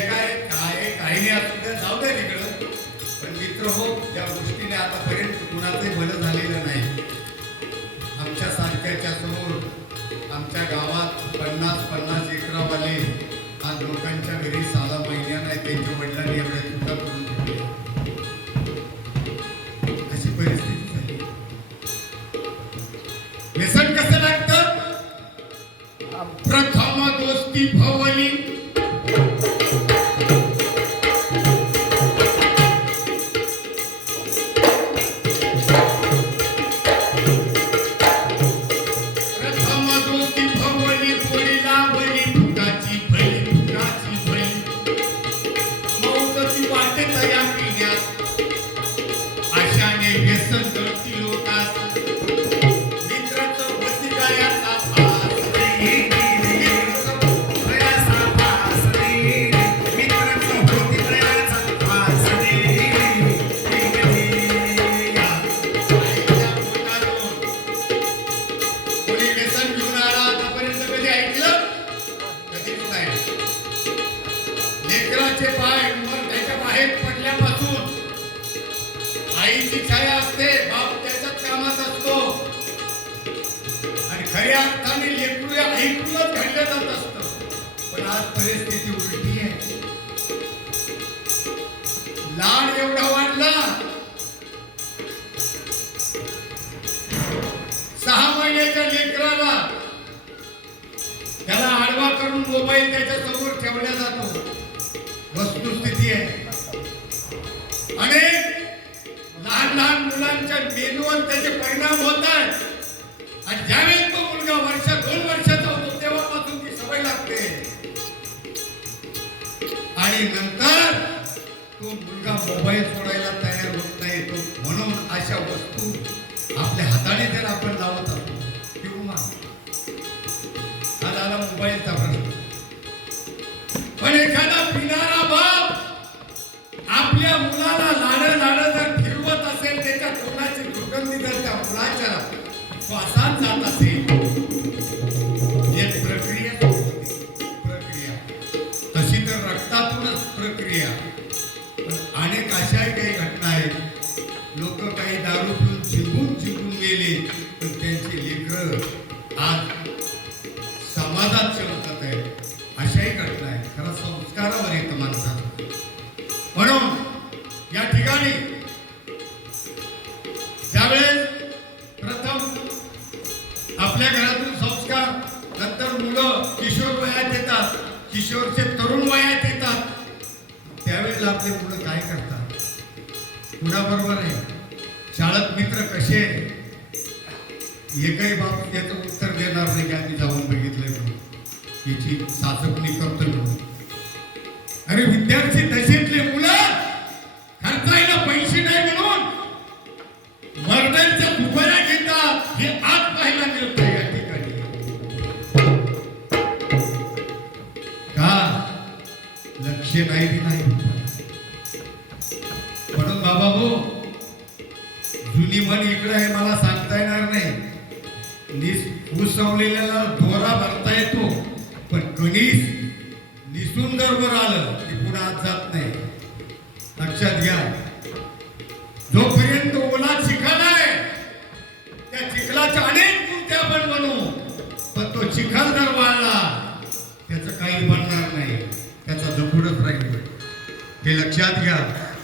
काय काय काही नाही असं ते जाऊ दे तिकडं. पण मित्र हो त्या गोष्टीने आतापर्यंत कुणाचंही भलं झालेलं नाही. आमच्या सारख्याच्या समोर आमच्या गावात पन्नास पन्नास एकरावाले आज लोकांच्या घरी साला महिन्यानं आहे त्यांच्या वडिलांनी एवढ्या आणि खऱ्या अर्थाने लेकरू या ऐकूनच घडलं जात असत. पण आज परिस्थिती उलटी आहे. लाड एवढा वाढला. सहा महिन्याच्या लेकराला त्याला आडवा करून मोबाईल त्याच्यासमोर ठेवला जातो. वस्तुस्थिती आहे. अनेक लहान लहान मुलांच्या मेंदूवर त्याचे परिणाम होत आहेत आणि ज्यावेळेस तो मुलगा वर्ष दोन वर्षाचा होतो तेव्हापासून ती सवय लागते. आणि नंतर तो मुलगा मोबाईल सोडायला तयार होत नाही तो म्हणून अशा वस्तू आपल्या हाताने जर आपण लावत असतो किंवा हा झाला मोबाईलचा प्रश्न. पण एखादा पिणारा बाप आपल्या मुलाला लाड लाड जर फिरवत असेल त्याच्या तोंडाची दुर्गंधी जर त्या श्वासात जात असेल एक प्रक्रिया प्रक्रिया. तशी तर रक्तातूनच प्रक्रिया. पण अनेक अशाही काही घटना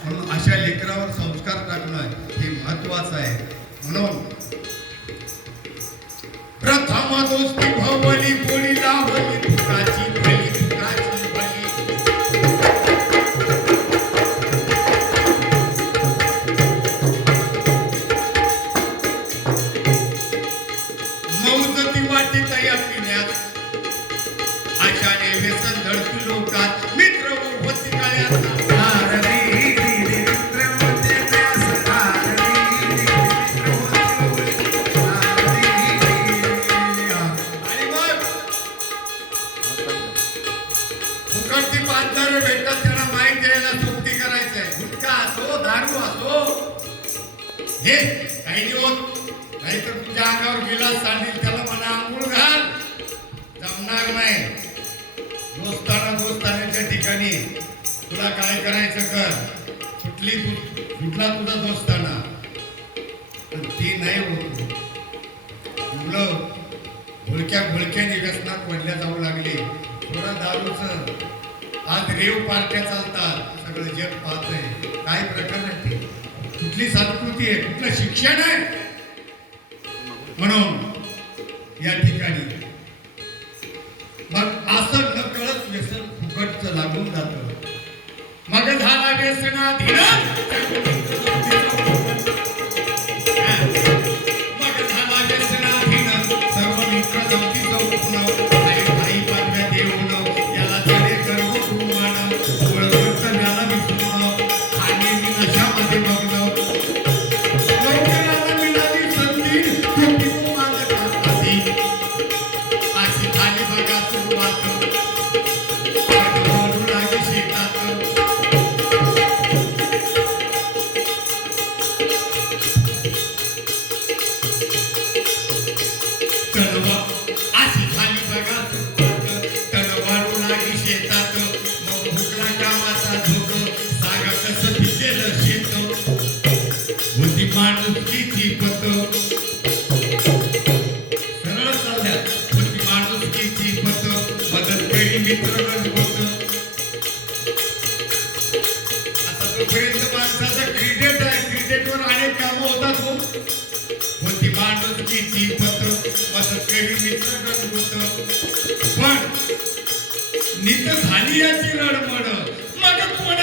म्हणून अशा लेकरावर संस्कार टाकणं हे महत्वाचं आहे. म्हणून प्रथम दोस्ती भवली बोली लावली. इकडची जण भेटतात त्यांना माहीत द्यायला चुक्ती करायचंय. गुटखा असो दारू असो. हे काही नाही होत नाहीतर तुझ्या अंगावर गेला सांडील त्याला मला अंघोळ घाल. जमणार नाही. दोस्ताना दोस्तानाच्या ठिकाणी तुला काय करायचं कर. सुटली तू सुटला तुझा दोस्ताना. पण ती नाही होत. मुलं भुळक्या भुळक्या निरसना पडल्या जाऊ लागली. थोडं दारूच. आज रेव पार्ट्या चालतात. सगळं जग पाहत आहे काय प्रकरण आहे ते? कुठली संस्कृती आहे? कुठलं शिक्षण आहे? म्हणून या ठिकाणी. मग असं न कळत व्यसन फुकटचं लागून जात. मग झाला व्यसना धीर नित झाली याची रडमड. मग मड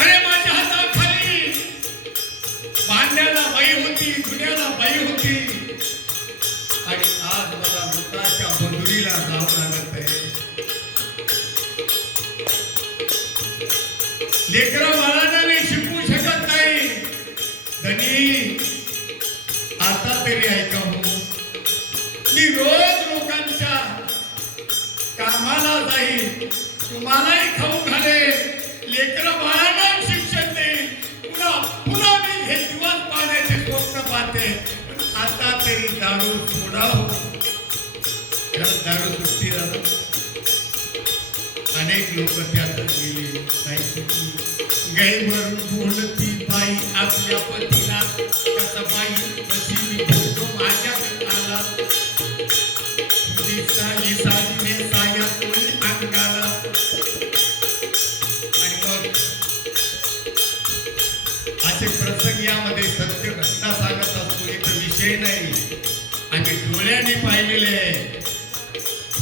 अरे माझ्या हाताखाली भांड्याला बाई होती धुण्याला बाई होती. आणि आज मला मृताच्या बंधुरीला जावं लागत आहे. लेकरा अनेक लोक त्यात गेले काही सुटली गैरवरून बोलती बाई आपल्या पतीला. त्याचा बाई कशी भोग माझ्या आला साली साली साया कोणी अंगाला. आणि मग असे प्रसंग यामध्ये सत्य घटना सांगत असतो. एक विषय नाही. आणि डोळ्याने पाहिलेले आहे.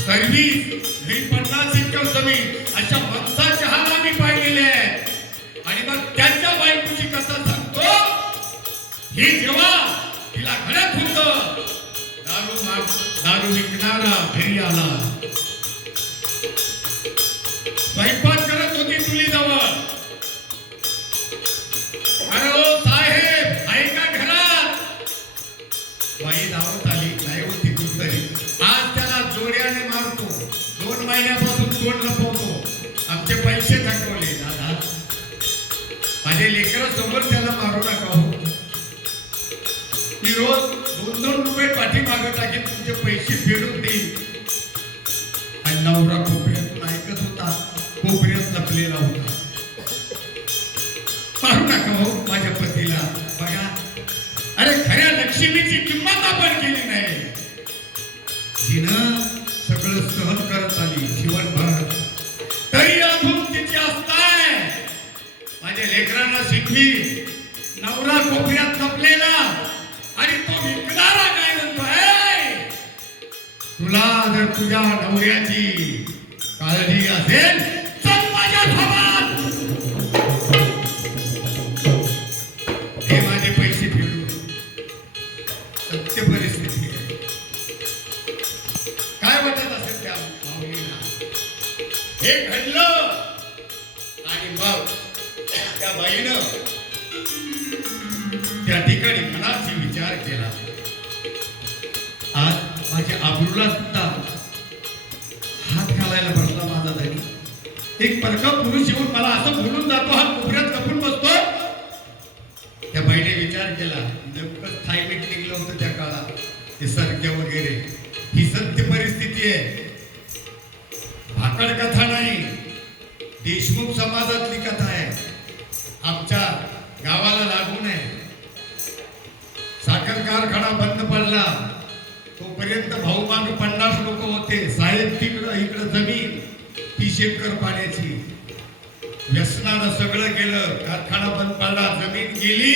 सर्विस मी पन्नास एकर जमीन अशा माणसाचे हाल आम्ही पाहिलेले आहे. आणि मग त्यांच्या बायकोची कथा सांगतो. हे जेव्हा तिला घडत होत दारू दारू विकणारा घरी आला टाकेन पैसे फेडून देईन आणि नवरा कोपऱ्यातून ऐकत होता. कोपऱ्यात लपलेला होता. पाहू नका हो माझ्या पतीला. बघा. अरे खऱ्या लक्ष्मीची किंमत आपण केली नाही. जिनं सगळं सहन करत आली जीवनभर तरी अजून तिची असताय माझ्या लेकरांना शिकली नवरा कोपऱ्यात काळजी असेल चल माझ्या सोबत हे माझे पैसे फेडून सत्य परिस्थिती काय वाटत असेल त्या माऊलीला हे घडलं आणि मग त्या बाईनं त्या ठिकाणी मनाची विचार केला. आज माझ्या आबरूला सुद्धा हात घालायला बसला. एक परका पुरुष येऊन मला असं बोलून जातो हा कोपऱ्यात कपून बसतो. त्या बाईने विचार केला नेमकं थायमेट निघलं होतं त्या काळात ते सरक्या वगैरे. ही सत्य परिस्थिती आहे. भाकड कथा नाही. देशमुख समाजातली कथा आहे. आमच्या गावाला लागून आहे साखर कारखाना बंद पडला. तोपर्यंत भाऊ माग पन्नास लोक होते. साहेब तिकडं इकडं जमीन. ती शेतकर पाण्याची. व्यसनानं सगळं केलं कारखाना बंद पडला जमीन गेली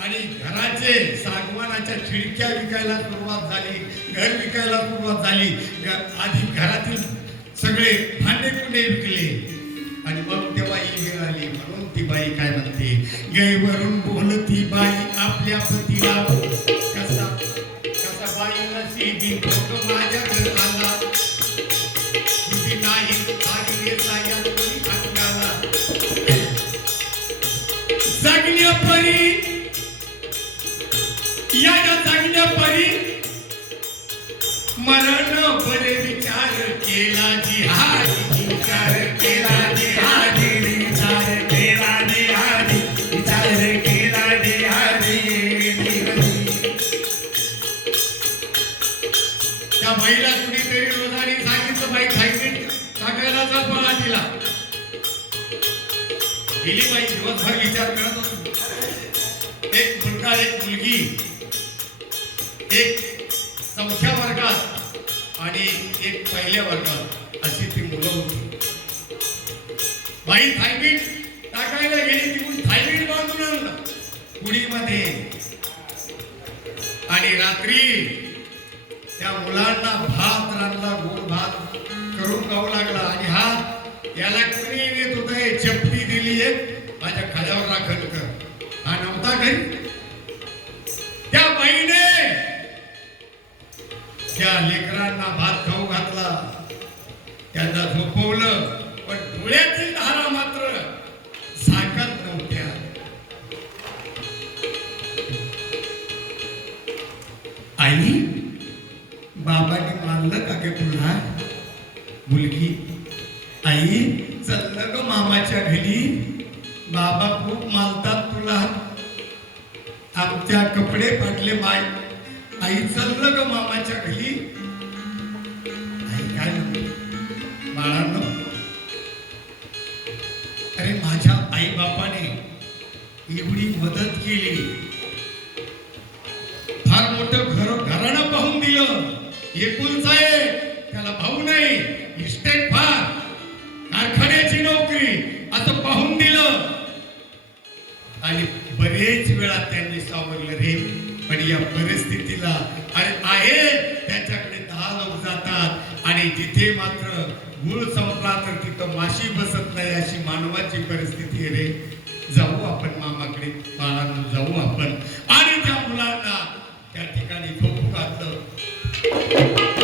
आणि घराचे सागवानाच्या खिडक्या विकायला सुरुवात झाली घर विकायला सुरुवात झाली. आधी घरातील सगळे भांडे कुंडे विकले. आणि मग तेव्हा ही वेळ आली. म्हणून ती बाई काय म्हणते? गैवरून बोलती बाई आपल्या पतीला. कसा कसा बाई नशी माझ्या घर मरण बरे विचार केला जी हा विचार एक अशी ती मुलं होती. बाई थायबीड टाकायला गेली तिकडून थायबीड बांधून आणलं. कुडीमध्ये आणि रात्री त्या मुलांना भात रांधला गोड भात करून गाऊ लागला. आणि हा याला कोणी येत होत? चपटी दिली आहे माझ्या खाल्यावर राखल कर. हा नव्हता घरी. त्या बाईने त्या लेकरांना भात खाऊ घातला. त्यांना झोपवलं पण डोळ्यातील धारा मात्र साकत नव्हत्या. आई बाबाने मानलं का गे पुन्हा? मुलगी आई चल ग मामाच्या घरी. बाबा खूप मालतात तुला. आमच्या कपडे फाटले बाय आई चल ग मामाच्या घरी. बाळांनो. अरे माझ्या आई बापाने एवढी मदत केली. फार मोठं घर घराणं पाहून दिलं. एकुलचा आहे त्याला भाऊ नाही इस्टेट फार. कारखान्याची नोकरी असं पाहून दिलं. आणि बरेच वेळा त्यांनी सावरलं रे पण या परिस्थितीला अरे आहे त्याच्याकडे दहा लोक जातात. आणि जिथे मात्र गुळ संपला तर तिथं माशी बसत नाही अशी मानवाची परिस्थिती आहे रे. जाऊ आपण मामाकडे बाळांना जाऊ आपण. आणि त्या मुलांना त्या ठिकाणी झोपू घातलं.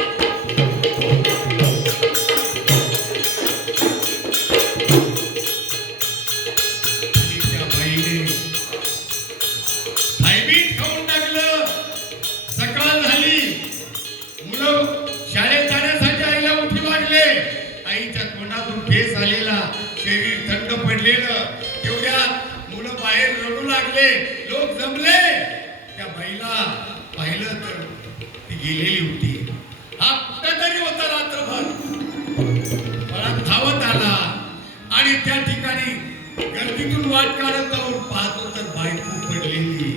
आईच्या तोंडातून फेस आलेला शरीर थंड पडलेलं तेवढ्यात मुलं बाहेर रडू लागले लोक जमले. त्या बाईला पाहिलं तर ती गेलेली होती. हा कुठेतरी होता रात्रभर. मला धावत आला आणि त्या ठिकाणी गर्दीतून वाट काढत जाऊन पाहतो तर बायको पडलेली.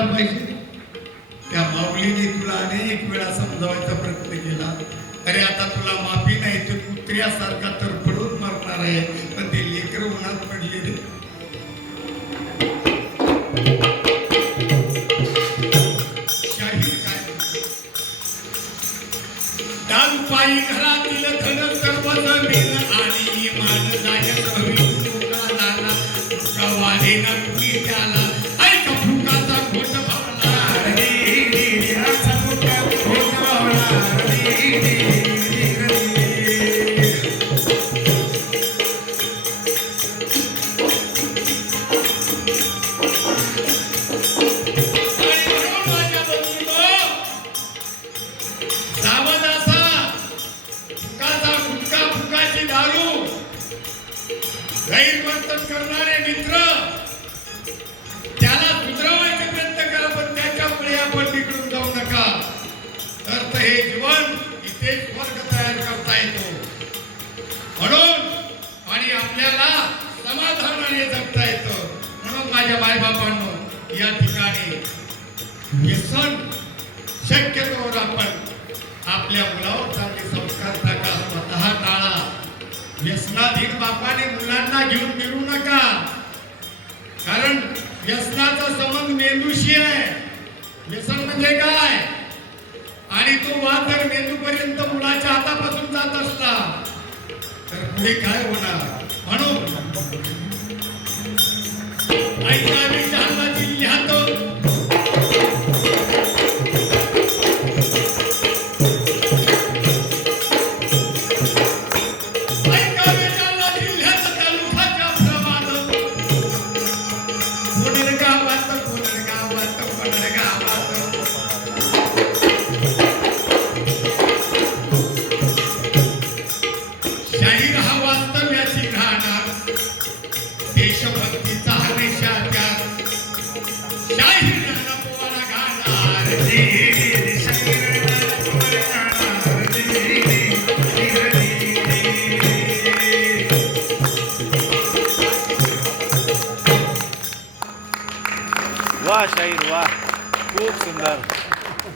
माफ पाहिजे. त्या माऊलीने तुला अनेक वेळा समजावायचा प्रयत्न केला. अरे आता तुला माफी नाही तू कुत्र्यासारखा तर पडून मरणार आहे. पण ते लेकर उन्हात पडले हे सण शक्यतोवर आपण आपल्या मुलावर चांगले संस्कार टाका. स्वतः टाळा. व्यसनाधीन बापाने मुलांना घेऊन फिरू नका. कारण व्यसनाचा संबंध मेंदूशी आहे. व्यसन म्हणजे काय? आणि तो वाद जर मेंदूपर्यंत मुलाच्या हातापासून जात असला तर पुढे काय होणार? म्हणून ऐकावी